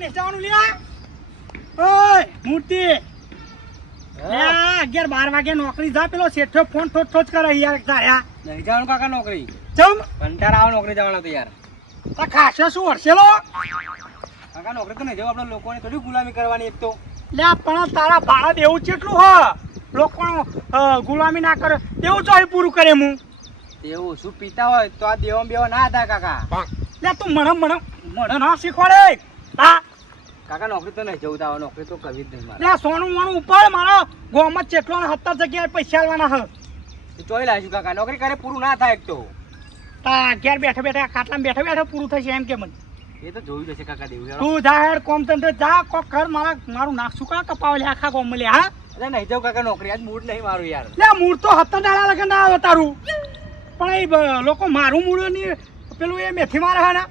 ને જવાનું લ્યા ઓય મૂર્તિ 11-12 વાગે નોકરી જા પેલો શેઠો ફોન ઠોઠ કરે યાર તાર્યા નહીં જવાનું કાકા નોકરી ચમ કંટાળા આવે નોકરી જવાનો તો યાર આ ખાસો શું વરસેલો કાકા નોકરી તો નહીં જવું આપણે લોકોને થોડી ગુલામી કરવાની એક તો લ્યા પણ તારા ભાડા દેવું કેટલું હ લોકોનો ગુલામી ના કરે તેવું ચોહી પૂરું કરે હું એવું શું પીતા હોય તો આ દેવા બેવા ના હતા કાકા લ્યા તું મને ના શીખવાડે હા કાકા નોકરી તો નહીં જવું તો નોકરી તો કરવી જ નહીં મારે લ્યા સોનું મોનું ઉપર મારા ગોમાં ચેટલો 70 જગ્યાએ પૈસા આલવાના હ ચોઈ લાવીશું કાકા નોકરી કરે પૂરું ના થાય એક તો તા ઘેર બેઠા ખાટલામાં બેઠા પૂરું થશે એમ કે મને એ તો જોયું જશે કાકા દેવું તું જાહેર કોમ તંત્ર જા કોક કર મારું નાક સુકા કપાવલે આખા ગોમ લે હા અરે નહીં જાવ કાકા નોકરી આજ મૂડ નહીં મારું યાર લે મૂડ તો 70 દાડા લગન ના આવે તારું પણ એ લોકો મારું મૂડ ની પેલું એ મેથી મારે હા ને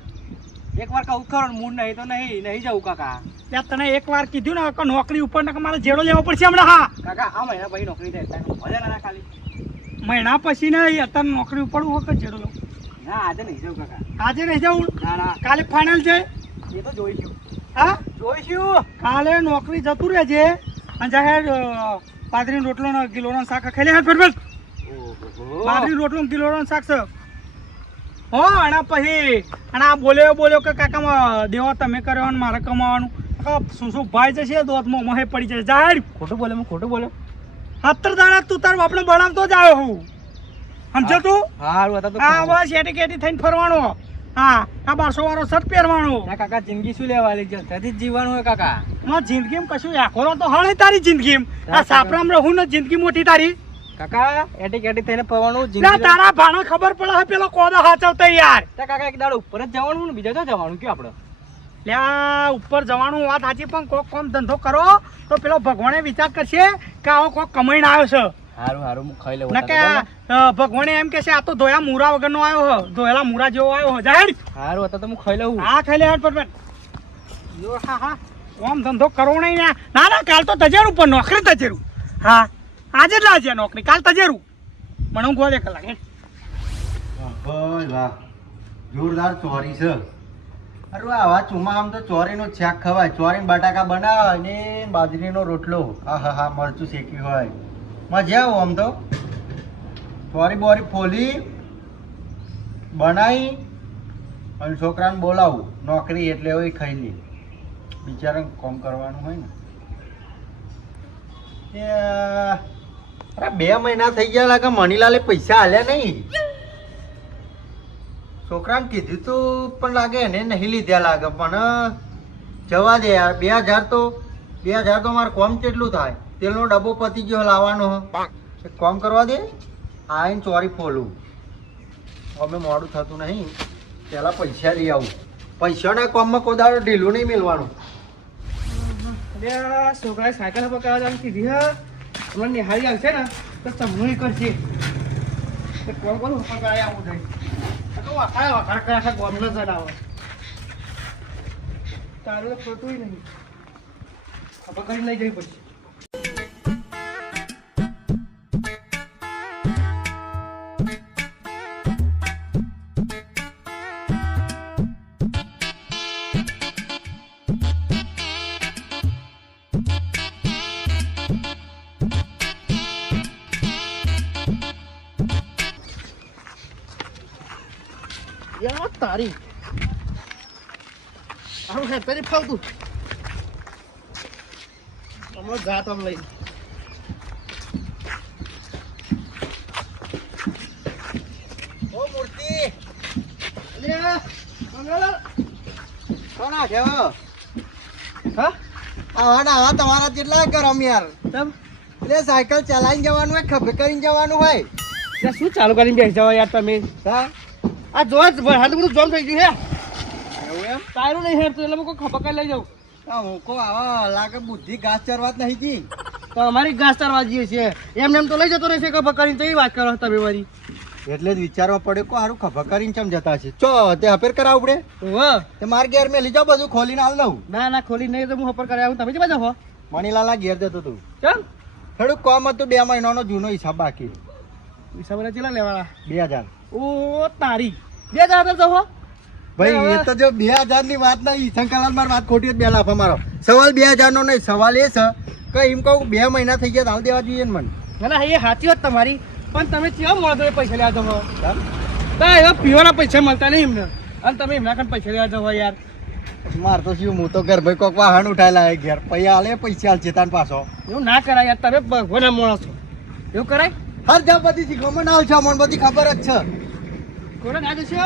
એકવાર કહું ખરો મૂડ નહીં તો નહીં જવું કાકા ત્યાં તને એકવાર કીધું ને કે નોકરી ઉપર ને મારે જેડો લેવો પડશે હમણાં હા કાકા આ મહિના પછી નોકરી થાય મજા ના ખાલી મહિના પછી ને અત્યારે નોકરી ઉપાડવું હોય કે જેડો લેવું ના આજે નહીં જવું કાકા આજે નહીં જવું ના કાલે ફાઇનલ છે એ તો જોઈશું હા જોઈશું કાલે નોકરી જતું રહેજે અને જાહેર બાજરીનો રોટલો ને કિલોનો શાક ખાઈ લે ફરફર બાજરી રોટલો ને કિલોનો શાક છે હો અને પછી અને આ બોલ્યો કે કાકામાં દેવો તમે કર્યો ને મારે કમાવાનું શું ભાઈ જશે દોતમાં મોહે પડી જશે જાહેર ખોટું બોલ્યો 70 દાડા તું તાર બાપને બનાવતો જ આવ્યો હું સમજો તું હારું હતા તો હા બસ એટી કેટી થઈને ફરવાનો હા આ 1200 વાળો શર્ટ પહેરવાનો કાકા જિંદગી શું લેવા લી જલ્દી જીવવાનું હોય કાકા માં જિંદગીમાં કશું આખોરો તો હણે તારી જિંદગીમાં આ સાપરામ રહું ને જિંદગી મોટી તારી કાકા એટી કેટી થઈને ફરવાનું ના જિંદગી તારા ભાણો ખબર પડે હે પેલો કોદા હાચવતા યાર કાકા એક દાડો ઉપર જ જવાનું ને બીજા તો જવાનું કયો આપણે લ્યા ઉપર જવાનું વાત સાચી પણ કોક કોમ ધંધો કરો તો પેલો ભગવાને વિચાર કરશે કે આવો કોક કમાઈને આવ્યો છે હારું હું ખાઈ લઉં ના કે ભગવાને એમ કે છે આ તો ધોયા મૂરા વગરનો આવ્યો હ ધોયેલા મૂરા જેવો આવ્યો હ જાહેર હારું હતા તો હું ખાઈ લઉં હા ખાઈ લે હેડ પટપટ જો હા કોમ ધંધો કરવો નહીં ને ના કાલ તો તજેરું પણ નોકરી તજેરું હા આજે જ લાજે નોકરી કાલ તજેરું મને હું ગોળે કલાક હેડ વાહ જોરદાર ચોરી છે અરે આવા ચોમાસામાં તો ચોરીનો શાક ખવાય ચોરીને બટાકા બનાવે ને બાજરીનો રોટલો હા મરચું શેક્યું હોય મજા આવો આમ તો ચોરી બોરી ફોલી બનાવી અને છોકરાને બોલાવું નોકરી એટલે હવે ખાઈ લે બિચારાને કામ કરવાનું હોય ને અરે 2 મહિના થઈ ગયા લાગે મનીલાલે પૈસા આલ્યા નહીં છોકરાને કીધું તો પણ લાગે એને નહીં લીધા લાગે પણ જવા દે યાર 2000 તો મારે કોમ કેટલું થાય તેલનો ડબ્બો પતી ગયો લાવવાનો કોમ કરવા દે આવીને ચોરી ફોલું અમે મોડું થતું નહીં પહેલાં પૈસા લઈ આવું પૈસાના કોમમાં કોઈ દાડો ઢીલું નહીં મેળવાનું છોકરાએ સાયકલ પકડવા જવાની કીધી હા હમણાં નિહાળી આવશે ને તો તમને કરશે કોણ પકડાય આવું થાય આખા ગોમનો જણાવો તારું ખોટું નહીં ખબર કરી લઈ જવી પડશે યાર તારી આમ હે તારી ફાવતું અમે જાત આમ લઈ ઓ મૂર્તિ અલે મંગળ કોણ છે હા હા આવા તમારા જેટલા ગરમ યાર તમ એટલે સાયકલ ચલાવીને જવાનું હોય ખભે કરીને જવાનું હોય શું ચાલુ કરીને બેસી જાવ યાર તમે હા આ જો હાલ બધું જોમ થઈ ગયું હે એવું એમ તારું નહીં હેરતું એટલે કોઈ ખબર કઈ લઈ જાઉં હું કો આવા લાગે બુદ્ધિ ઘાસ ચરવા જ નહીં કી તો અમારી ઘાસ ચારવા જઈએ છીએ એમ તો લઈ જતો રહેશે ખબર કરીને તો એ વાત કરો તમે મારી એટલે જ વિચારવા પડે કો હારું ખભા કરીને ચમ જતા છે ચો તે હપેર કરાવ પડે તે માર ઘેર મેં લઈ જાવ બધું ખોલીને હાલ દઉં ના ખોલી નહીં તો હું હપર કરી આવું તમે જ બાજુ હો મણીલાલા ઘેર જતો તું કેમ થોડુંક કોમ હતું 2 મહિનાનો જૂનો હિસાબ બાકી હિસાબ ચેલા લેવાના 2000 ઓ તારી 2000 તો હો ભાઈ એ તો જો 2000 ની વાત નહીં, શંકરલાલ મારી વાત ખોટી જ બે લાફા મારો. સવાલ 2000 નો નહીં, સવાલ એ છે કે એમ કહું 2 મહિના થઈ ગયા હાલ દેવા જોઈએ ને મને. ના એ સાચી વાત તમારી, પણ તમે કેવા મળતો પૈસા લેવા જવો? હવે પીવાના પૈસા મળતા નહીં એમને, અને તમે એમના કારણે પૈસા લેવા જવો યાર. માર તો શું, હું તો ઘર ભાઈ કોક વાહન ઉઠાયેલા હે ઘેર, પૈસા આલે પૈસા આલ ચેતાન પાછો. એવું ના કરાય યાર, તમે ભગવાનના માણસ છો, એવું કરાય? હર જા બધી શીખવામાં ના આવશે, મને બધી ખબર જ છે. કોને ના જશે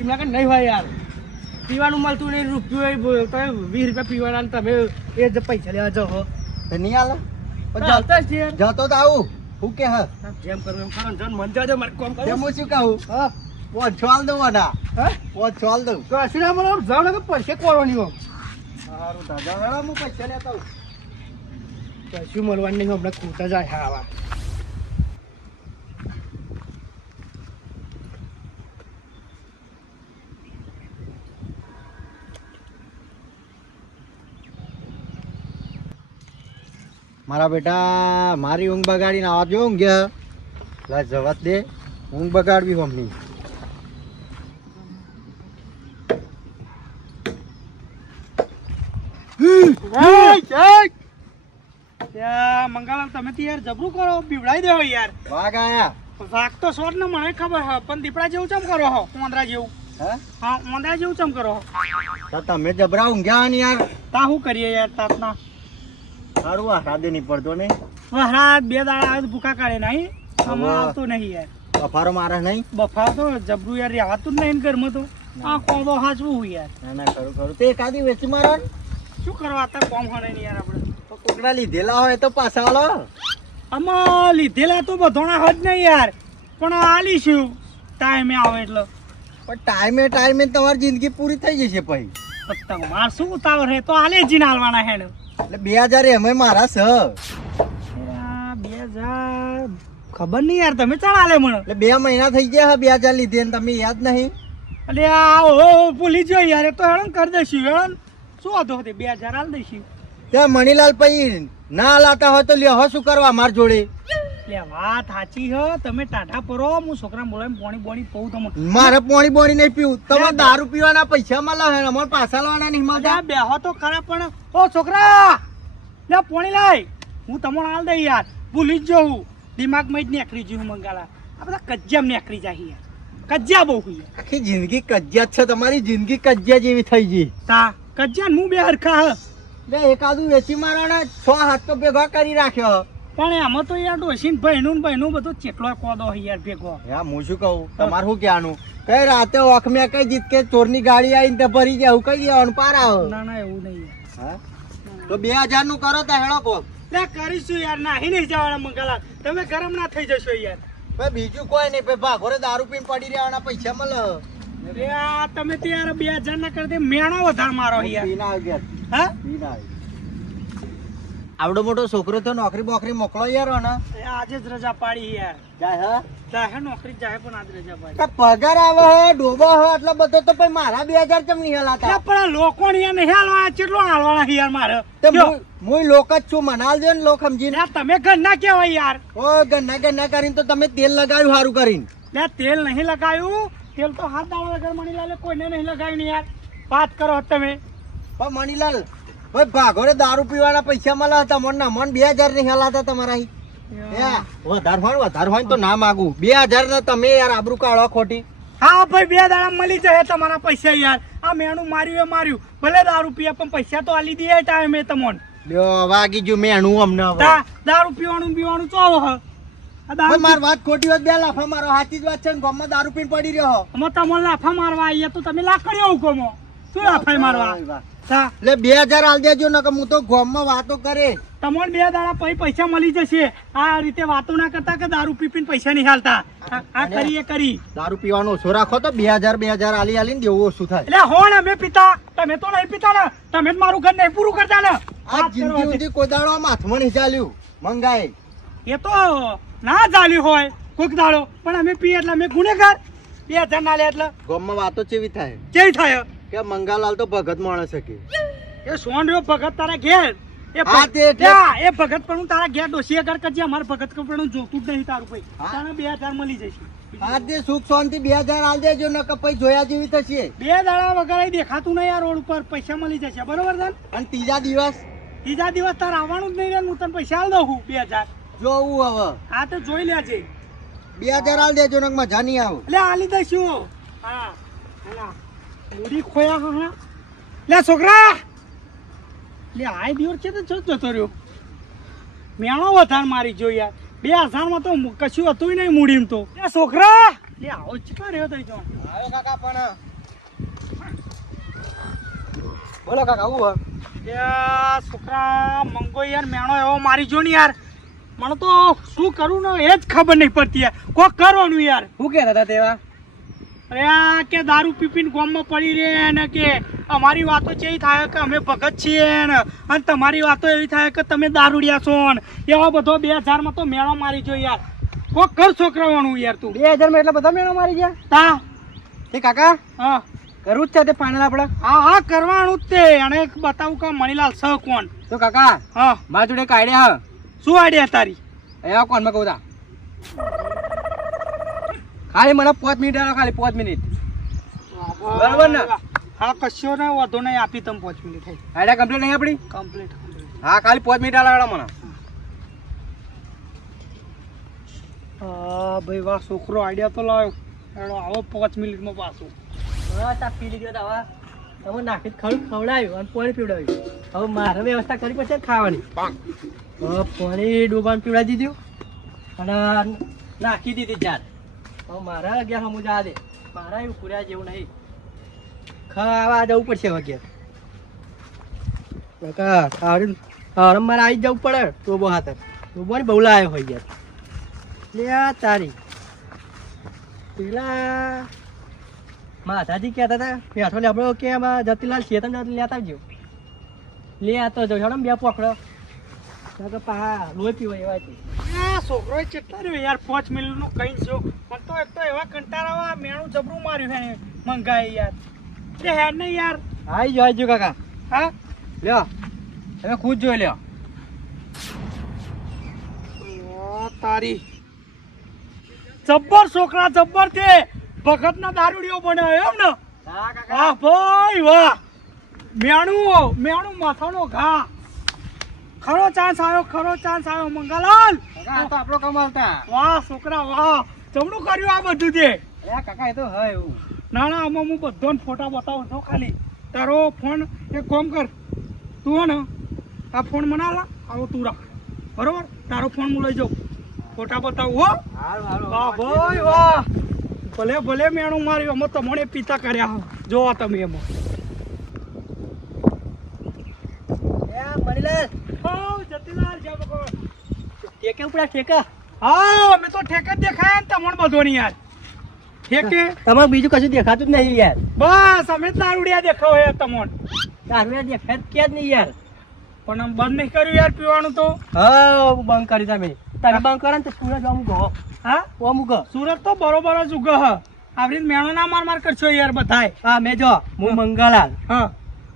એમના કારણે નહીં હોય યાર. પીવાનું મળતું નહીં, રૂપિયો તમે 20 રૂપિયા પીવાના ને તમે એ જ પૈસા લેવા જવો. તો નહીં આલે આવતા જ છે યાર. જતો તો આવું હું કે હ જેમ કરવું એમ કરો ને, જન મન જાજો મારે કોમ કરો. તેમ હું શું કહું, હા પોંચો આલ દઉં વાડા, હા પોંચો આલ દઉં. તો અશ્વિના મને જાવ ને કે પૈસા કોરવાની હો. સારું દાદા વેળા હું પૈસા લેતા આવું. કશું મળવાનું નહીં, હમણાં ખોટા જાય હા આવા. મારા બેટા મારી ઊંઘ બગાડીને આવા જો ઊંઘ લા જવા દે, ઊંઘ બગાડવી મમ્મી. ત્યાં મંગાલાલ તમે તો યાર જબરું કરો, બીવડાઈ દેવો યાર. વાઘ આયા વાઘ તો શોર્ટ ને મને ખબર હે, પણ દીપડા જેવું ચમ કરો હો, ઓંદરા જેવું. હે હા ઓંદરા જેવું ચમ કરો હો. તો તમે જબરા ઊંઘ્યા ને યાર. તા શું કરીએ યાર તાતના? સારું આ રાધે નહીં પડતો ને, વહરાત 2 દાડા આવે તો ભૂકા કાઢે નહીં, હમણાં હવે. આવતો નહીં યાર. બફારો મારે નહીં. બફા તો જબરું યાર રહેવાતું જ નહીં ને ઘરમાં તો. આ કોંબો હાચવું હોય યાર. ના ના ખરું ખરું તે એકાદી વેચી મારો ને. શું કરવા અત્યારે કોમ હોય નહીં યાર આપણે. તો કોકના લીધેલા હોય તો પાછા આલો. આમાં લીધેલા તો બધોના હજ નહીં યાર, પણ આલીશું ટાઈમે આવે એટલે. પણ ટાઈમે તમારી જિંદગી પૂરી થઈ જશે પછી. તમાર શું ઉતાવળ હે, તો આલે જીને હાલવાના હે ને. એટલે 2000 એમાં મારા છે. 2000 ખબર નહીં યાર, તમે ચાલ આલે મને. એટલે 2 મહિના થઈ ગયા 2000 લીધે ને તમે યાદ નહીં. એટલે આ ઓ ભૂલી ગયો યાર, એ તો હેડન કરી દઈશું હેડન. શું હતો તે 2000 આલ દઈશું. ત્યાં મણીલાલ પછી ના લાતા હોય તો લ્યો શું કરવા માર જોડે. એટલે વાત સાચી હે, તમે ટાટા પરો, હું છોકરા બોલાવીને પોણી બોણી પઉં તમને. મારે પોણી બોણી નહીં પીવું, તમે દારૂ પીવાના પૈસા મળે હે, અમારે પાછા લાવવાના નહીં મળતા. અલ્યા બેહો તો ખરા, પણ ઓ છોકરા લે પોણી લાય, હું તમને હાલ દઈ યાર. ભૂલી જ જવું, દિમાગમાં જ નીકળી ગયું મંગાલા. આ બધા કજ્જામ નીકળી જાય યાર, કજ્જા બહુ યાર. આખી જિંદગી કજિયા જ છે તમારી, જિંદગી કજિયા જેવી થઈ ગઈ. તા કજ્જા હું બે હરખા હ. બે એકાદું વેચી મારવાના 6 હાથ તો ભેગા કરી રાખ્યો. પણ એમાં તો યાર ડોસીન ભાઈનું બધું ચેટલો કોદો હોય યાર ભેગો. યા હું શું કહું, તમારે શું કહેવાનું? કઈ રાતે ઓખ મેં કઈ જીત કે ચોરની ગાડી આવીને તે ભરી જાય, કઈ દેવાનું પાર આવો. ના ના એવું નહીં યાર. હા તો 2000 નું કરો તો હેડો કોક. લે કરીશું યાર, નાહી નહીં જવાના મંગાલા, તમે ગરમ ના થઈ જશો યાર. ભાઈ બીજું કોઈ નહીં, ભાઈ ભાગોરે દારૂ પીને પડી રહેવાના પૈસા મળે. લે આ તમે તો યાર 2000 ના કરતે મેણો વધારે મારો યાર. પીના આવી ગયા. હા પીના આવી. આવડો મોટો છોકરો તો નોકરી બોકરી મોકલો યાર ને. એ આજે જ રજા પાડી યાર. જાય હા જાહે નોકરી જાહે, પણ આજ રજા પાડી. તો પગાર આવે હે, ડોબો હે, એટલે બધો તો ભાઈ મારા 2000 ચમ નહીં હલાતા. લે પણ લોકો ને યાર નહીં હાલવાના, કેટલો હાલવાના યાર મારે. તો જો, મુય લોક જ છું, મનાલ દે ને લોક સમજીને. લે તમે ઘર ના કેવાય યાર. ઓ ગન્ના કરીને તો તમે તેલ લગાવ્યું સારું કરીને. લે તેલ નહીં લગાવ્યું, તેલ તો હાથ દાવા વગર મણી લાલે કોઈને નહીં લગાવ્યું ને યાર. વાત કરો તમે. પણ મણીલાલ ભાઈ ભાગોરે દારૂ પીવાના પૈસા મળે તમને ના મન 2000 નહીં હલાતા તમારા અહીં. વધારે હોય તો ના માગું. 2000 ને તમે યાર આબરૂ કાઢો ખોટી. હા ભાઈ 2 દાડા મળી જાય તમારા પૈસા યાર. આ મેણું માર્યું એ માર્યું, ભલે દારૂ પીએ પણ પૈસા તો આલી દે ટાઈમે તમને. લ્યો વાગી ગયું મેણું અમને હવે. દારૂ પીવાનું ચાલો હ. આ દારૂ માર વાત ખોટી હોત બે લાફા મારો, સાચી જ વાત છે ને. ગામમાં દારૂ પીને પડી રહ્યો. અમે તમને લાફા મારવા આવીએ તો તમે લાકડીઓ ઉકોમો. શું લાફા મારવા? તા એટલે 2000 આલ દેજો ને, કે હું તો ગામમાં વાતો કરે. તમને 2 દાડા પછી પૈસા મળી જશે. આ રીતે વાતો ના કરતા કે દારૂ પીને પૈસા નહીં હાલતા. આ કરી દારૂ પીવાનો ઓછો રાખો તો 2000 આલીને દેવું ઓછું થાય. એટલે હોણ અમે પીતા, તમે તો નહીં પીતા ને. તમે જ મારું ઘર નહીં પૂરું કરતા ને. આ જિંદગી ઊંધી કોઈ દાડો આમ હાથમાં નહીં ચાલ્યું મંગાય. એ તો ના ચાલ્યું હોય કોઈક દાડો, પણ અમે પીએ એટલે અમે ગુનેગાર. 2000 ના લે એટલે ગામમાં વાતો ચેવી થાય કેવી થાય કે મંગાલાલ તો ભગત માણસ કે. એ સોન રહ્યો ભગત તારા ઘેર, હા, તે- એ ભગત પણ તારા ઘેર ડોસી આગળ કરજે અમારે ભગત પણ જોતું જ નહીં તારું ભાઈ હા. તારા 2000 મળી જશે આ તે સુખ શાંતિ 2000 આલ દેજો ન કે પછી જોયા જેવી થશે 2 દાડા વગર અહીં દેખાતું નહીં આ રોડ ઉપર પૈસા મળી જશે બરોબર છે અને ત્રીજા દિવસ ત્રીજા દિવસ તાર આવવાનું જ નહીં રે હું તને પૈસા આલ દઉં 2000 જોવું હવે હા તો જોઈ લેજે 2000 આલ દેજો ન મજા નહીં આવે એટલે આલી દઈશું હા હાલા મૂડી ખોયા હા લે છોકરા લે આય દિવસ છે તો જતો રહ્યો મેણો વધાર મારી જો યાર 2000 માં તો કશું હતું નહીં મૂડીમ તો લે છોકરા લે આવો ચીકા રહ્યો તો જો આવ્યો કાકા પણ બોલો કાકા આવું લે છોકરા મંગો યાર મેણો એવો મારી જો ને યાર મને તો શું કરું ને એ જ ખબર નહીં પડતી યાર કોક કરવાનું યાર શું કહેતા હતા તેવા અરે આ કે દારૂ પીપીને ગામમાં પડી રહે ને કે અમારી વાતો છે એવી થાય કે અમે ભગત છીએ ને અને તમારી વાતો એવી થાય કે તમે દારૂડિયા છો ને એવા બધો 2000 માં તો મેળો મારી જો યાર કોક કર છોકરાવાનું યાર તું 2000 માં એટલા બધા મેળો મારી ગયા તા એ કાકા હા કરવું જ છે તે ફાઇનલ આપણે હા કરવાનું જ તે અને બતાવું કે મણીલાલ સ કોણ તો કાકા હા મારા જોડે એક આઈડિયા હા શું આઈડિયા તારી એવા કોણ માં કહું તા ખાલી મને 5 મિનિટ આલો ખાલી 5 મિનિટ બરાબર ને? હા કશો ને વધુ નહીં આપી તમે 5 મિનિટ થઈ આઈડિયા કમ્પ્લીટ નહીં આપણી કમ્પ્લીટ હા ખાલી 5 મિનિટ આલો મને ભાઈ વાહ છોકરો આઈડિયા તો લાવ્યો એનો આવો 5 મિનિટમાં પાછું બસ આ પી લીધો હવે તમે નાખી ખરું ખવડાવ્યું અને પાણી પીવડાવ્યું હવે મારે વ્યવસ્થા કરી પડશે ને ખાવાની હવે પાણી ડોબાને પીવડાવી દીધું અને નાખી દીધી ચાર હવે મારા અગિયાર સમું જવા દે મારા એવું પૂર્યા જેવું નહીં ખાવા જવું પડશે હવે અગિયાર કાકા ખાવાનું હવે મારે આવી જવું પડે ટોબો હાથર ટોબો ને બહુ લાવ્યો હોય યાર લે આ તારી પેલા માતાજી કહેતા હતા બેઠો લે આપણો કે આમાં જતીલાલ છે તમે લેતા આવજો લે આ તો જો છોડો ને બે પકડો તો પા લોહી પીવાય એવા છે આ છોકરો કેટલા રહ્યો યાર 5 મિનિટનું કઈ છો મને તો એક તો એવા કંટાળાવા મેણું જબરું માર્યું હે મંગાઈ યાર તે હેડ ને યાર આવી જો કાકા હા લ્યો તમે ખુદ જોઈ લ્યો ઓ તારી જબ્બર છોકરા જબ્બર તે ભગત ના દારૂડિયો બનાવ્યો એમ ને હા કાકા વાહ ભાઈ વાહ મેણું માથાનો ઘા ખરો ચાન્સ આવ્યો મંગાલાલ કાકા આ તો આપણો કમાલતા વાહ છોકરા વાહ જમણું કર્યું આ બધું તે અરે કાકા એ તો હા એવું ના ના આમાં હું બધાને ફોટા બતાવું છું ખાલી તારો ફોન એક કામ કર તું હે ને આ ફોન મને આલા આવો તું રાખ બરોબર તારો ફોન હું લઈ જાઉં ફોટા બતાવું હો હારું હારું વાહ ભાઈ વાહ ભલે ભલે મેણું માર્યું એમાં તમને પિતા કર્યા જોવા તમે એમાં એ મણીલાલ હા જતીલાલ જય ભગવાન ઠેકે ઉપડા ઠેકા હા અમે તો ઠેકે જ દેખાય ને તમને બધો નહીં યાર ઠેકે તમારે બીજું કશું દેખાતું જ નહીં યાર બસ અમે જ દારૂડિયા દેખાવ યાર તમને તારું દેખાય જ કે જ નહીં યાર પણ આમ બંધ નહીં કર્યું યાર પીવાનું તો હા બંધ કરી તમે બંધ કરો ને તો સુરજ અમુક હો હા અમુક સુરત તો બરોબર જ ઉગ હ આવી મેણો ના માર કરશો યાર બધાય હા મેં જો હું મંગાલાલ હા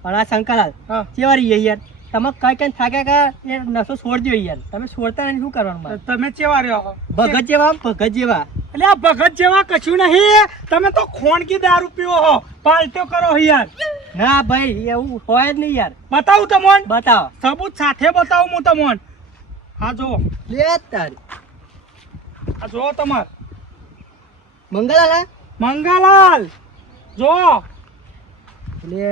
અને આ શંકરલાલ હા ચેવારી યાર તમે કઈ કઈ થાક્યા કે એ નશો છોડી દો યાર તમે છોડતા નહીં શું કરવાનું મારે તમે ચેવા રહ્યો ભગત જેવા એટલે આ ભગત જેવા કશું નહીં તમે તો ખોણકી દારૂ પીવો હો પાલટ્યો કરો યાર ના ભાઈ એવું હોય જ નહીં યાર બતાવું તમોન બતાવો સબૂત સાથે બતાવું હું તમોન હા જો લે તારી આ જો તમાર મંગાલાલ હા? મંગાલાલ જો લે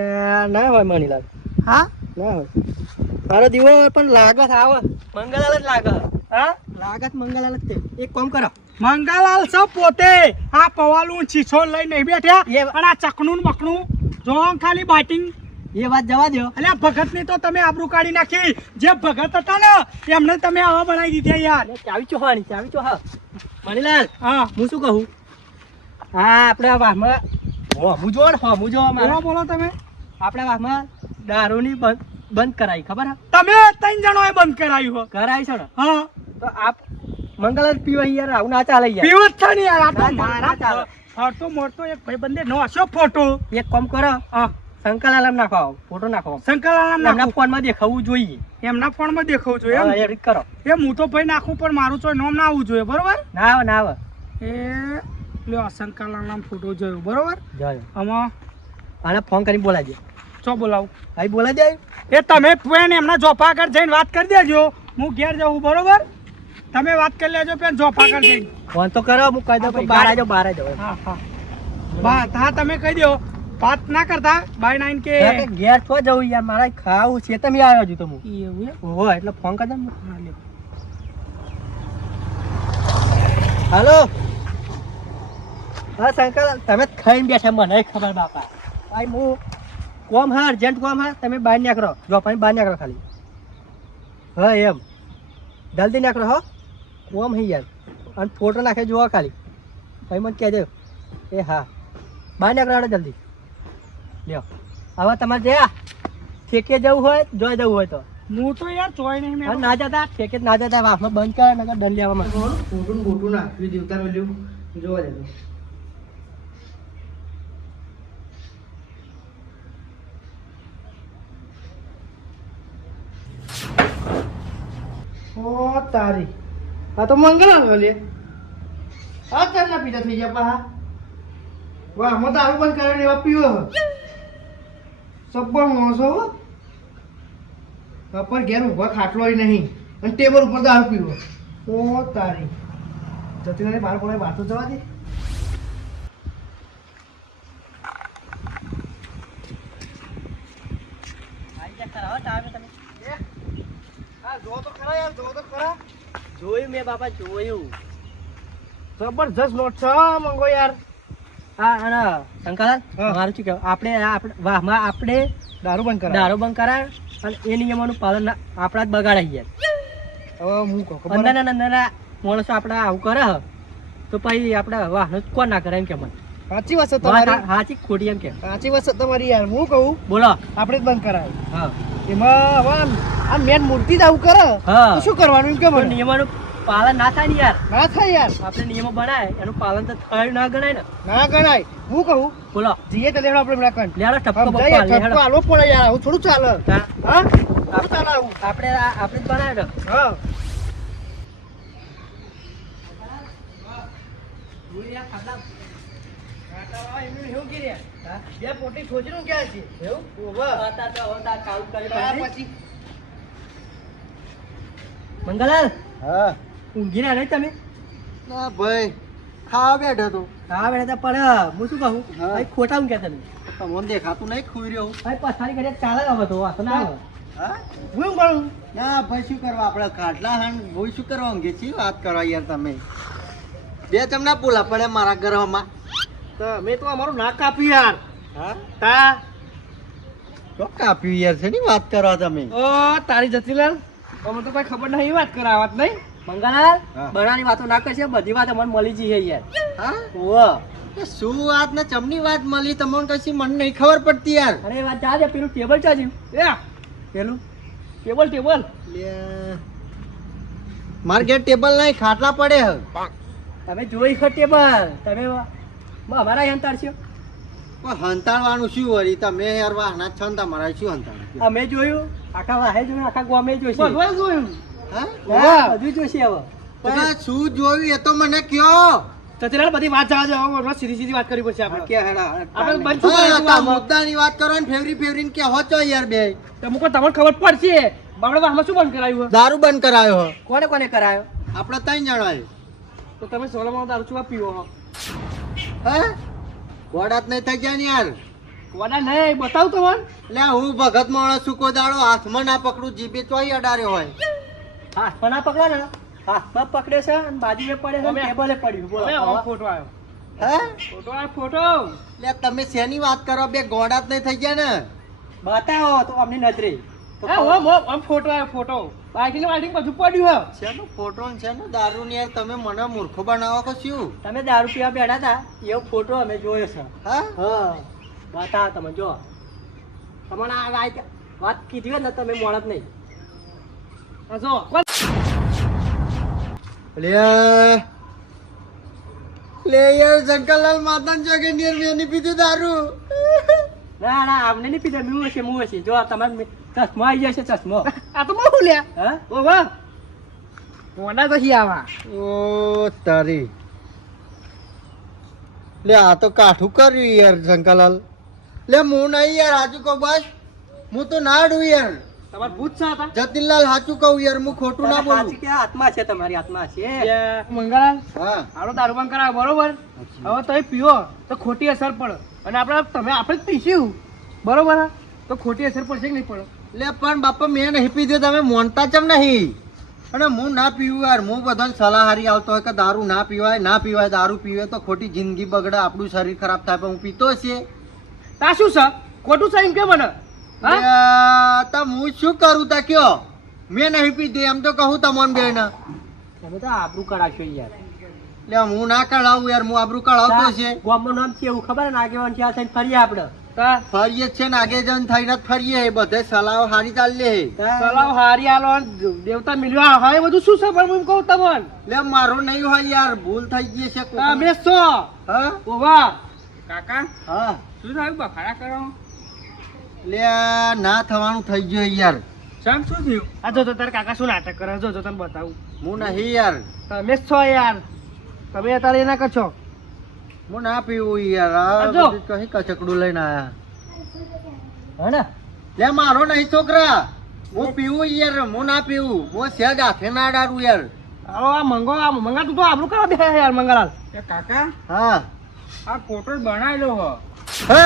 ના હોય મણીલાલ હા ના હોય મારો દીવો પણ લાગત આવે મંગાલાલ જ લાગે હા લાગત મંગાલાલ જ તે એક કામ કરો મંગાલાલ સબ પોતે આ પવાલું છીછો લઈ નહીં બેઠ્યા એ- અને આ ચકણું ને બકણું જો ખાલી બાટિંગ એ વાત જવા દો એટલે આ ભગત ની તો તમે આબરૂ કાઢી નાખી જે ભગત હતા ને એમને તમે આવા બનાવી દીધા યાર ચાવી ચો હા મણીલાલ હા હું શું કહું હા આપણા વાહમાં હું જો બોલો બોલો તમે આપણા વાહમાં દારૂની બંધ કરાવી ખબર હા તમે 3 જણોએ બંધ કરાયું હો કરાવી છે ને હા તો આપ મંગલાલ પીવા યાર આવું ના ચાલે યાર પીવો જ છે ને યાર આ તો ના, ના, મારા ચાલે. ફરતો મોરતો એક ભાઈ બંદે નો હશો ફોટો એક કામ કરો હા શંકરલાલ નાખો ફોટો નાખો શંકરલાલ એમના નાખું ફોનમાં દેખાવું જોઈએ એમના ફોનમાં દેખાવું જોઈએ હા, એમ? એ રીત કરો એ હું તો ભાઈ નાખું પણ મારું ચોય નામ ના આવવું જોઈએ બરોબર ના આવે ના આવે એ લ્યો શંકરલાલ ફોટો જોયો બરોબર જોયો આમાં આને ફોન કરીને બોલાવજો ચો બોલાવું અહીં બોલાવી દે એ તમે પણ એમના જોફા આગળ જઈને વાત કરી દેજો હું ઘેર જાઉં બરોબર તમે વાત કરી લેજો પેન જોફા આગળ જઈને ફોન તો કરો હું કહી દઉં ભાઈ, બહાર ગાડી- આવજો બહાર આવજો હા હા હા તમે કહી દો વાત ના કરતા બાય નાઈન કે ઘેર છો જવું યાર મારા ખાવું છે તમે આવ્યો છું તો હું એવું એમ? હોય એટલે ફોન કરજો ને. હા, લ્યો. હાલો હા શંકર તમે જ ખાઈને બેઠા મને ખબર બાપા ભાઈ હું કોમ હા અર્જન્ટ કોમ હા તમે બહાર નીકળો જો પાણી બહાર નીકળો ખાલી હા એમ જલ્દી નીકળો હો કોમ હે યાર અને ફોટો નાખે જોવો ખાલી ભાઈ મને કહેજો એ હા બહાર નીકળો હાલો જલ્દી લ્યો હવે તમારે જ્યાં ઠેકે જવું હોય જોઈ જવું હોય તો હું તો યાર ચોય નહીં હા, મેં ના જતા ઠેકે જ ના જતા વાહમાં બંધ કરે નકર દંડ લેવામાં ફોટું બોટું નાખ્યું દેવતા લ્યો જોવા જજો ઓ તારી આ તો મંગળા લે આ ચારના પીતા થઈ ગયા પા વાહ મો દારૂ બંધ કરે એવા પીવો સબ્બર મોસો ઉપર ઘેર ઉભા ખાટલો નહીં અને ટેબલ ઉપર દારૂ પીવો ઓ તારી જતી રહી બાર બોલાય વાતો જવા દે જોયું મેં બાપા જોયું જબરજસ્ત નોટ છે મંગો યાર હા અને શંકરલાલ હા. મારું શું કહેવું આપણે વાહમાં આપણે દારૂ બંધ કરાવ દારૂ બંધ કરાય અને એ નિયમોનું પાલન આપણા જ બગાડાઈ યાર હવે હું કહું ખબર અંદરના અંદરના માણસો આપણે આવું કરે હ, તો પછી આપણે વાહનો કોણ ના કરે એમ કે મને સાચી વાત છે વાત તમારી સાચી ખોટી એમ કે સાચી વાત છે તમારી યાર હું કહું બોલો આપણે જ બંધ કરાય હા એમાં હવે આ મેન મૂર્તિ જ આવું કરે હા. તો શું કરવાનું એમ કે તો મને નિયમોનું પાલન ના થાય ને યાર ના થાય યાર આપણે નિયમો બનાય એનું પાલન તો થયું ના ગણાય ને ના ગણાય હું કહું બોલો જઈએ તો લેડો આપણે મેળા લેડો ઠપકો આમ બપકો જઈએ, હાલે, ઠપકો હેડો. હાલવો પડે યાર આવું થોડું ચાલે હા. હા થોડું ચાલે આવું આપણે આપણે જ બનાવે ને હા બે પોટી ઠોચીને ક્યાં છે એવું પછી મંગલાલ હા ઊંઘી ના નહીં તમે ના ભાઈ ખાવા બેઠો તો હા બેટા પણ હું શું કહું હા. ભાઈ ખોટા ઊંઘ્યા તમે તમને દેખાતું નહીં ખુઈ રહ્યો ભાઈ પછાડી ઘડિયા ચાલે આવે તો વાંધો ના આવે હા હું કરું ના ભાઈ શું કરવા આપણે ખાટલા હાન ભોય શું કરવા ઊંઘે છે વાત કરવા યાર તમે બે ચમના પોલા પડે મારા ઘરમાં તો મેં તો અમારું નાક કાપ્યું યાર હા તા તો કાપ્યું યાર છે ની વાત કરવા તમે ઓ તારી જતીલાલ અમે તો કોઈ ખબર નહીં વાત કરાવત નહીં મંગલાલ હા. બનાની વાતો ના કરશે બધી વાત અમને મળી જઈએ યાર હા ઓહ એ શું વાત ને ચમની વાત મળી તમને કશી મને નહીં ખબર પડતી યાર અરે વાત જા દે પેલું ટેબલ ચાલ્યું એ પેલું ટેબલ ટેબલ માર ઘેર ટેબલ નહીં ખાટલા પડે હે તમે જોઈ ખો ટેબલ તમે અમારા યાર તારશો પણ હંતાડવાનું શું વળી તમે યાર વાહના છો ને તમારા શું હંતાડવાનું અમે જોયું આખા વાહે જોયું આખા ગામે જોઈશે બધું જોયું હા હા, બધું જોઈશે હવે પણ શું જોયું એ તો મને કયો જતીલાલ બધી વાત જવા દે હવે સીધી સીધી વાત કરવી પડશે આપણે કે હેડા આપણે બંધ શું હા, કરીશું તો આમાં? મુદ્દાની વાત કરો ને ફેવરી ફેવરીને કે હો છો યાર બે તો મુકો તમને ખબર પડશે બાપડે વાહમાં શું બંધ કરાયું દારૂ બંધ કરાયો હો કોને કોને કરાયો આપણે ત્રણ જણાએ તો તમે સોલામાં દારૂ ચૂવા પીવો હો હે ગોડાત નહીં થઈ ગયા ને યાર વાડા નહીં બતાવું તો મને એટલે હું ભગત માણસ છું કોઈ દાડો હાથમાં ના પકડું જીભે ચોઈ અડાર્યો હોય હાથમાં ના પકડો ને હાથમાં પકડે છે અને બાજુએ પડે છે અમે- ટેબલે પડ્યું બોલો હવે હવે. ફોટો આવ્યો હે ફોટો આવ્યો ફોટો એટલે તમે શેની વાત કરો બે ગોડાત નહીં થઈ ગયા ને બતાવો તો અમને નજરે તો હે ઓમ ફોટો આવ્યો ફોટો બાઈકની વાઈકની બધું પડ્યું હે શેનો ફોટો ને શેનો દારૂ ને યાર તમે મને મૂર્ખો બનાવો કે શું તમે દારૂ પીવા બેઠા હતા એવો ફોટો અમે જોયો છે હા હા બતાવો તમે જો તમને આ વાત કીધી હોય ને તમે મોણ જ નહીં આ જો લે લે યાર જંકલલાલ માતાન જોગે નિયર મેની પીધું દારૂ ના ના આમને નહીં પીધો હું હશે જો તમારે ચશ્મો આવી જશે ચશ્મો આ તો બહુ લ્યા હા ઓ વાહ કોના તો આવા ઓ તારી લે આ તો કાઠું કર્યું યાર શંકરલાલ લે હું નહીં યાર સાચું કહું બસ હું તો ના ડું યાર તમારે ભૂત છે હતા જતીનલાલ સાચું કહું યાર હું ખોટું ના બોલું સાચી કે આત્મા છે તમારી આત્મા છે મંગળાલ હા આડો દારૂ બંધ કરાવે બરોબર હવે તમે પીવો તો ખોટી અસર પડે અને આપણે જ પીશું બરોબર હા? તો ખોટી અસર પડશે કે નહીં પડે લે પણ બાપા મેં નહીં પીધું તમે મોનતા ચમ નહીં અને હું ના પીવું યાર હું બધાને સલાહ હારી આવતો હોય કે દારૂ ના પીવાય દારૂ પીવે તો ખોટી જિંદગી બગડે આપણું શરીર ખરાબ થાય પણ હું પીતો છે તા શું છે ખોટું છે એમ કે મને હા તો હું શું કરું તા કયો મેં નહીં પીધું એમ તો કહું તમને બેન તમે તો આબરૂ કરાવશો યાર લે હું ના કઢાવું યાર હું આબરૂ કઢાવતો છે ગામનું નામ છે એવું ખબર ને આગેવાન ત્યાં થઈને ફરીએ આપણે તા ફરીએ જ છે ને આગે જન થઈને જ ફરીએ બધે સલાહ હારી ચાલે સલાવ હારી આલો અને દેવતા મિલવા હા એ બધું શું છે પણ હું કહું તમને લે મારો નહીં હોય યાર ભૂલ થઈ ગઈ છે કોક. તમે છો હા ઓવા કાકા હા શું થયું બખાડા કરો લે ના થવાનું થઈ ગયું યાર શામ શું થયું આ જો તારા કાકા શું નાટક કરે જો તને બતાવું હું નહીં યાર તમે જ છો યાર તમે અત્યારે એના કરશો હું ના પીવું યાર આ જો. બધું કઈ કચકડું લઈને આયા હે ને લે મારો નહીં છોકરા હું પીવું યાર હું ના પીવું હું સહેજ હાથે ના ડારું યાર આવો આ મંગા તું તો આપણું કરવા બે યાર મંગલાલ કાકા હા આ ફોટો બનાવેલો હો હે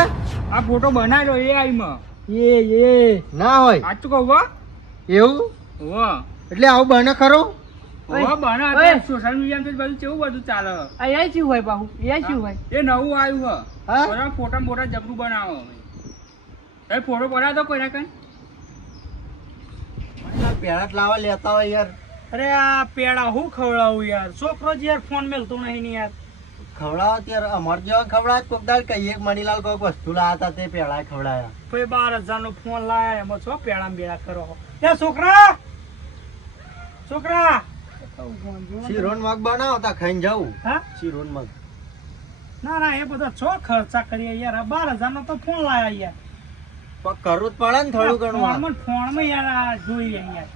આ ફોટો બનાવેલો એ આઈમાં એ ના હોય સાચું કહું હો એવું હો એટલે આવું બને ખરો હો બના સોશિયલ મીડિયા પર બધું કેવું બધું ચાલે આ શું હોય બાહુ એ શું હોય એ નવું આવ્યું હો હા બધા ફોટા મોટા જબરું બનાવો એ ફોટો બનાવતો કોઈ ના કઈ પેલા જ લાવવા લેતા હોય યાર અરે આ પેડા હું ખવડાવું યાર છોકરો જ યાર ફોન મેલતો નહીં ને યાર ખવડાવો ત્યારે અમાર જેવા ખવડાવ કોક દાડ કહીએ કે મણીલાલ કોઈક વસ્તુ લાયા હતા તે પેલા ખવડાયા ભાઈ 12,000 નો ફોન લાયા એમાં છો પેડા બેડા કરો એ છોકરા છોકરા શીરોન મગ બનાવતા ખાઈને જાવું હા શીરોન મગ ના ના એ બધા છો ખર્ચા કરીએ યાર આ 12,000 નો તો ફોન લાયા યાર પણ કરવું જ પડે ને થોડું ઘણું ફોનમાં યાર આ જોઈએ યાર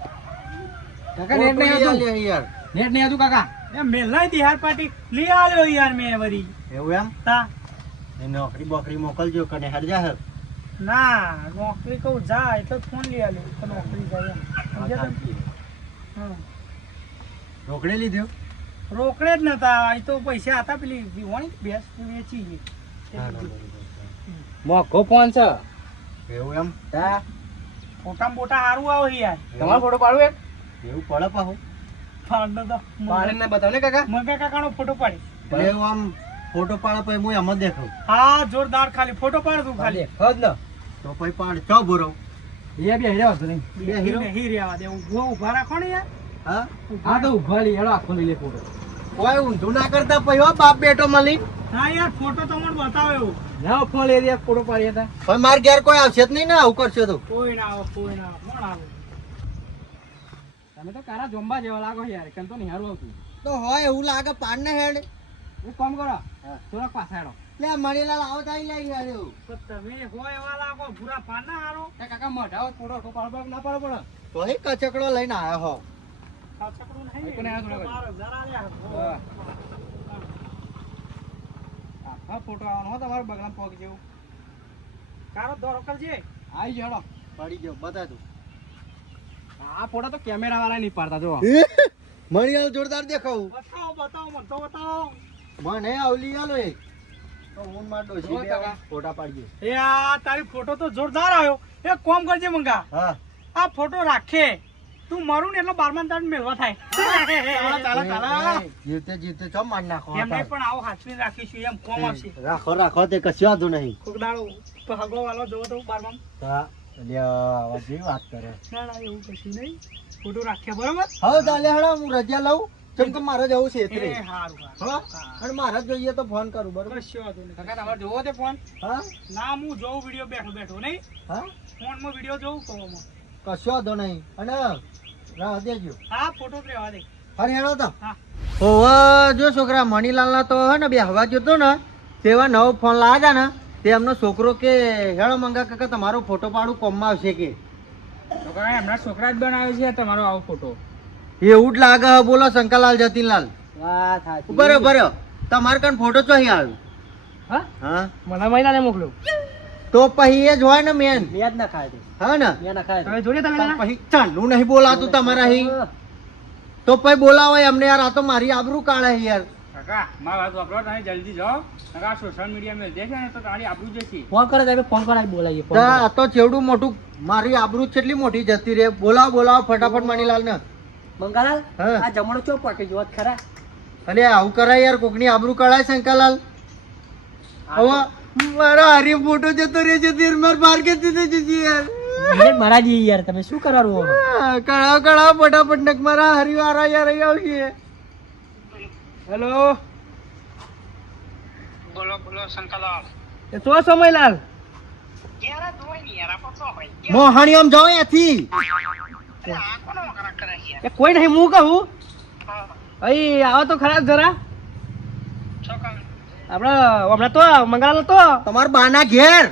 કાકા નેટ નહીં આવતું યાર નેટ નહીં હતું કાકા એ મેલાઈ દી પાર્ટી લઈ આવ્યો યાર મેં વરી એવું એમ તા એ નોકરી બોકરી મોકલજો કને હેડ જાહર ના નોકરી કહું જા એટલે ફોન લઈ આવ્યો તો નોકરી જાય સમજ્યા તમે? હા રોકડે લીધો રોકડે જ નતા એ તો પૈસા હતા પેલી વિવાણી ભેંસ વેચી ગઈ મોઘો ફોન છે એવું એમ હા ફોટા બોટા સારું આવે યાર તમારો ફોટો પાડવો એક એવું પડે પાહું ફાડનો તો પાડીને બતાવ ને કાકા મગા કાકાનો ફોટો પાડી એટલે એવું આમ ફોટો પાડે પછી હું એમ જ દેખાઉં હા જોરદાર ખાલી ફોટો પાડ તું ખાલી હદ ન તો પછી પાડ ચો ભૂરો એ બે હેડે વાંધો નહીં બે હીરો? નહીં રહેવા દે ઉભા રાખો ને યાર હા હા તો ઉભા લી હેડો આખો લઈ લે ફોટો કોઈ ઊંધું ના કરતા પછી હો બાપ બેટો મળી હા યાર ફોટો તમને બતાવો એવું ના ફોન લઈ દે ફોટો પાડી હતા પણ માર ઘેર કોઈ આવશે જ નહીં ને આવું કરશે તો કોઈ ના આવે કોઈ ના આવે કોણ આવે તમે તો કારા જોંબા જેવા લાગો યાર કેમ તો નહીં હારું આવતું તો હોય એવું લાગે પાડ ને હેડ એક કામ કરો થોડાક પાછા હેડો લે મણીલાલ આવો તાઈ લઈ યાર એવું પણ તમે હોય એવા લાગો ભૂરા પાન ના હારો એ કાકા મોઢા ફોટો પાડવો ના પાડવો પડે તો એ કચકડો લઈને આયા હો સાચકડું નહીં કોને આ થોડા બાર જરા લે હા. હા ફોટો આવવાનો હો તમારો બગલામ પગ જેવું કારો દોરો કરજે આવી જડો પડી ગયો બતા તું આ ફોટો તો કેમેરા વાળા નહીં પાડતા જો મણીલાલ જોરદાર દેખાવું બતાવો બતાવો મને તો બતાવો મને આવલી આલો એક તો હું માર ડોશી જો બે કાકા. ફોટા પાડીએ એ આ તારી ફોટો તો જોરદાર આવ્યો એક કોમ કરજે મંગા હા આ ફોટો રાખે તું મરું ને એટલે બારમાન તાર મેળવા થાય જીવતે જીવતે ચો માર નાખો એમને પણ આવો હાથવી રાખીશું એમ કોમ આવશે રાખો રાખો તે કશું વાંધો નહીં કોક દાડો ભગો વાળો જોવો તો બારમાન હા અલ્યા જે વાત કરે ના ના એવું કશું નહીં ફોટો રાખ્યા બરોબર હવે ચાલે હેડો હું રજા લઉં કેમ કે મારે જવું છે એટલે એ હારું હા અને મારે જ જોઈએ તો ફોન કરું બરોબર કશો વાંધો નહીં કાકા તમારે જોવો તે ફોન હા ના હું જોઉં વિડીયો બેઠો બેઠો નહીં હા ફોનમાં વિડીયો જોઉં કહું કશો વાંધો નહીં અને રાહ દેજો હા ફોટો જ રહેવા દે અરે હેડો તો હા ઓવા જો છોકરા મણીલાલ ના તો હે ને બે હવા જોતો ને તેવા નવો ફોન લાવ્યા ને તે એમનો છોકરો કે હેળો મંગા કાકા તમારો ફોટો પાડું કોમમાં આવશે કે તો કાંઈ એમના છોકરા જ બનાવે છે તમારો આવો ફોટો. એવું જ લાગે હે. બોલો શંકરલાલ જતીનલાલ વાત સાચી. બરોબર તમારે કાન ફોટો ચોહી આવ્યો? હા હા મને મહિનાને મોકલ્યો. તો પછી એ જ હોય ને મેન. મેં જ ના ખાય હા ને મેં ના ખાય તમે જોડે તમે પછી ચાલુ નહીં બોલાતું તમારા અહીં તો પછી બોલાવો એમને યાર. આ તો મારી આબરૂ કાઢે યાર. કાકા મારી વાત વાપરો તમે જલ્દી જાઓ. કાકા સોશિયલ મીડિયા મેં દેખે ને તો તારી આપણું જશે. ફોન કરે તમે ફોન કરાવી બોલાવીએ ફોન તા આ તો ચેવડું મોટું મારી આબરૂ કેટલી મોટી જતી રે. બોલાવો ફટાફટ મણીલાલ ને. મંગાલાલ હા. આ જમણો ચો પટી જોત ખરા અરે આવું કરાય યાર. કોકની આબરૂ કળાય શંકરલાલ. હવે મારા હરી ફોટો જતો રહે છે ધીર માર બાર કે દીધે છે યાર. મિનિટ મારા જી યાર તમે શું કરવાનું હવે? કળાવ ફટાફટ નક મારા હરી વાળા યાર અહીં આવશે. હેલો બોલો શંકરલાલ. એ તો સમયલાલ મોહાણી આમ જાઓ અહીંયાથી. એ કોઈ નહીં હું કહું અહીં આવો તો ખરા જરા આપણે હમણાં તો મંગળાલ તો તમારા બાના ઘેર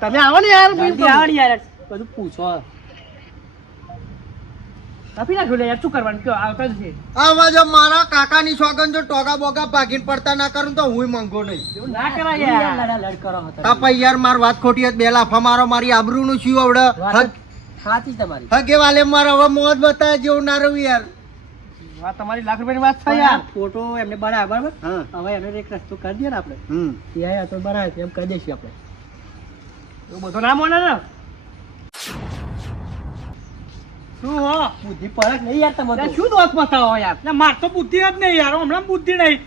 તમે આવો ને યાર આવો ને યાર બધું પૂછો કાપી નાખ્યું લે યાર શું કરવાનું કયો આવતા જ છે આવા જો મારા કાકાની સોગન જો ટોગા બોગા ભાગીને પડતા ના કરું તો હું મંગો નહીં. એવું ના કરાય યાર લડ કરો તા પછી યાર માર વાત ખોટી હતી. બે લાફા મારો મારી આબરૂ નું શું આવડે. સાચી તમારી હગે વાલે મારો હવે મોત બતાવે જેવું ના રહ્યું યાર. વાત તમારી લાખ રૂપિયાની વાત છે યાર ફોટો એમને બનાવ્યા બરાબર હા. હવે એમને એક રસ્તો કરી દઈએ ને આપણે હમ ત્યાં તો બનાવે એમ કરી દઈશું આપણે એવું બધું ના મોને ને શું હો બુદ્ધિ પરખ નહીં યાર તમે શું દોસ્ત બતાવો યાર એટલે માર તો બુદ્ધિ જ નહીં યાર. હમણાં બુદ્ધિ નહીં.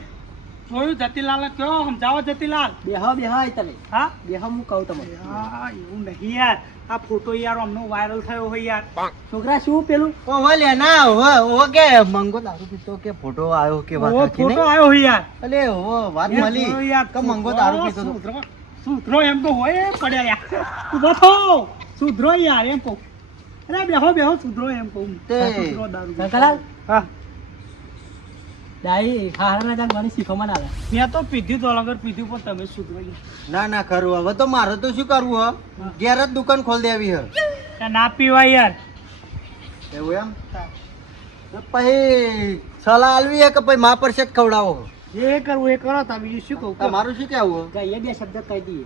જોયું જતીલાલ કયો સમજાવો જતીલાલ. બેહા તમે હા બેહા હું કહું તમને હા, એવું નહીં યાર. આ ફોટો યાર હમણાં વાયરલ થયો હોય યાર. છોકરા શું પેલું ઓહો લે ના ઓહો કે મંગો દારૂ પીતો કે ફોટો આવ્યો કે વાત ઓહો, સાચી ફોટો નહીં? આવ્યો હોય યાર. અલે ઓહો વાત યાર, મળી જોયું યાર, કે મંગો દારૂ પીતો તો. સુધરો એમ તો હોય પડ્યા યાર. ઊભો થો. સુધરો યાર એમ કહું. અરે બેહો સુધરો એમ કહું. તે- સુધરો દારૂ. શંકરલાલ હા ડાઈ હારાના જાન મને શીખવામાં ના આવે મેં તો પીધું તો લગર પીધું પણ તમે સુધરો યાર. ના ના ખરું હવે તો મારે તો શું કરવું હ ઘેર જ દુકાન ખોલ દેવી હ. ત્યાં ના પીવાય યાર. એવું એમ તો પછી સલાહ આલવી હે કે પછી મા પર શેક ખવડાવો. જે કરવું એ કરો તમે બીજું શું કહું તમારું શું કેવું હે? કહીએ બે શબ્દ કહી દઈએ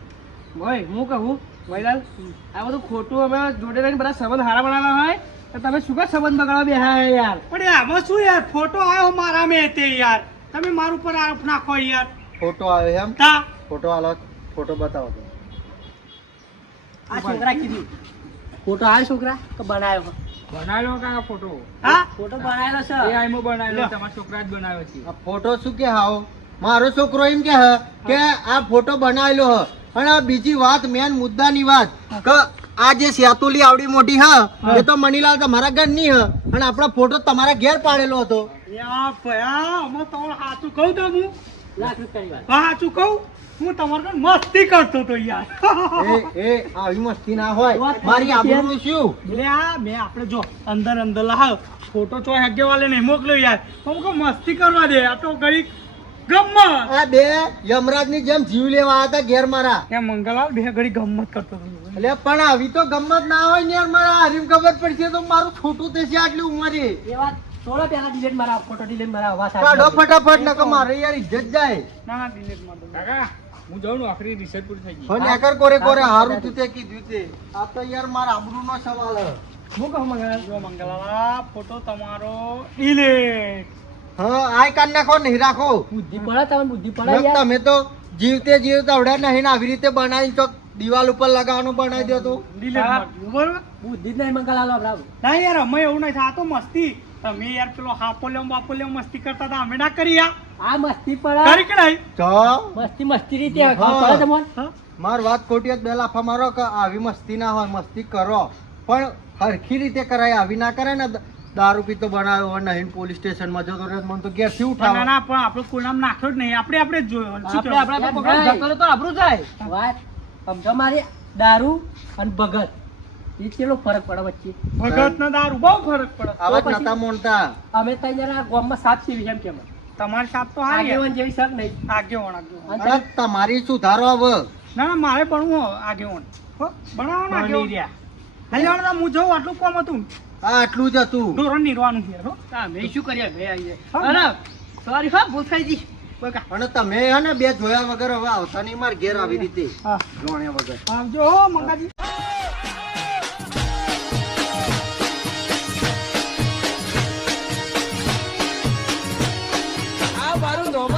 ભાઈ હું કહું મહિલાલ આ બધું ખોટું અમે જોડે રહીને બધા સંબંધ હારા બનાવવા હોય તો તમે શું કા સંબંધ બગાડવા બેહા યાર. પણ આમાં શું યાર ફોટો આવ્યો મારા મેં તે યાર તમે મારું પર આરોપ નાખો યાર. ફોટો આવ્યો એમ તા ફોટો આલો ફોટો બતાવો તો. આ છોકરા કીધું ફોટો આવ્યો છોકરા કે બનાવ્યો બનાવેલો કાકા ફોટો. હા ફોટો બનાવેલો છે એ આઈમો બનાવેલો તમારા છોકરા જ બનાવ્યો છે. આ ફોટો શું કે હાવ મારો છોકરો એમ કે હ કે આ ફોટો બનાવેલો હ અને આ બીજી વાત મેન મુદ્દાની વાત કે આ જે સેતુલી આવડી મોટી હ એ તો મણીલાલ તમારા ઘરની હ અને આપણો ફોટો તમારા ઘેર પાડેલો હતો. યા ભયા અમે તમારે સાચું કહું તો હું લાખ રૂપિયાની વાત સાચું કહું હું તમારે ઘરે મસ્તી કરતો તો યાર. એ આવી મસ્તી ના હોય મારી આબરૂનું શું. એટલે આ મેં આપણે જો અંદર લાવ ફોટો ચો હેગે વાલે નહીં મોકલ્યો યાર. હું કહું મસ્તી કરવા દે આ તો ગઈ ગમ્મત. આ બે યમરાજ ની જેમ જીવ લેવા હતા ઘેર મારા. ત્યાં મંગલાલ બે ઘડી ગમ્મત કરતો હતો. એટલે પણ આવી તો ગમત ના હોય ને યાર મારા હરીમ ખબર પડશે તો મારું છોટું થશે આટલી ઉંમરે. એ વાત થોડો પહેલા ડિલીટ મારા ફોટો ડિલીટ મારા અવાજ કાઢો ફટાફટ નકર મારે યાર ઇજ્જત જાય. ના ના ડિલીટ માર દો કાકા. હું જાઉં ને આખરી રિસર્ચ પૂરી થઈ ગઈ. હવે નેકર કોરે હારું તું તે કીધું તે. આ તો યાર મારા આબરૂનો સવાલ હે. હું કહું મંગલાલ જો મંગલાલ ફોટો તમારો ડિલીટ. હા આય કાન નાખો નહીં રાખો. બુદ્ધિ પડે તમને બુદ્ધિ પડે નક યાર તમે તો જીવતે આવડ્યા નહીં ને આવી રીતે બનાવી તો દિવાલ ઉપર લગાવવાનું બનાવી દો તો. ડિલીટ માર દો બરોબર. બુદ્ધિ જ નહીં મંગાલાલો બરાબર ના યાર અમે એવું નહીં થા તો મસ્તી તમે યાર પેલો હાપો લેમ બાપો લેમ મસ્તી કરતા હતા અમે ના કરી યાર. આ મસ્તી પડે કરી કે નહીં? તો મસ્તી રીતે હા. પડે તમને હા? માર વાત ખોટી જ બે લાફા મારો કે આવી મસ્તી ના હોય મસ્તી કરો પણ હરખી રીતે કરાય આવી ના કરે ને દારૂ પીતો બનાવ્યો હોય નહીં પોલીસ સ્ટેશન માં જતો રહે મને તો ઘેરથી ના ઉઠાવો. ના પણ આપણો કોઈ નામ નાખ્યો જ નહીં આપણે જ જોયો. શું આપણે કહેવું? આપણે પકડ જતો રહે તો આબરૂ જાય વાત સમજો મારી દારૂ અને ભગત એ કેટલો ફરક પડે વચ્ચે ભગત ના દારૂ બહુ ફરક પડે. આવા જ પછી- નતા મોનતા. અમે ત્યાં જરા ગામમાં સાપ સીવી એમ કેમ તમારી સાપ તો હારી આગેવાન જેવી શક નહીં. આગેવાન આગેવાન અરે તમારી સુધારો હવે ના ના મારે ભણવું હો આગેવાન હો બનાવો ને બની આગેવાન રહ્યા. હાલી વાળા હું જઉં આટલું કામ હતું આ આટલું જ હતું ઢોરણ નીરવાનું છે હો મેં શું કર્યા મેં આવીએ. હા. અરે સોરી હા ભૂલ થઈ ગઈ. બકા અને તમે હે ને બે જોયા વગર હવે આવતા નહીં માર ઘેર આવી રીતે હા જોણ્યા વગર આવજો હો મંગાજી આ મારું નોબત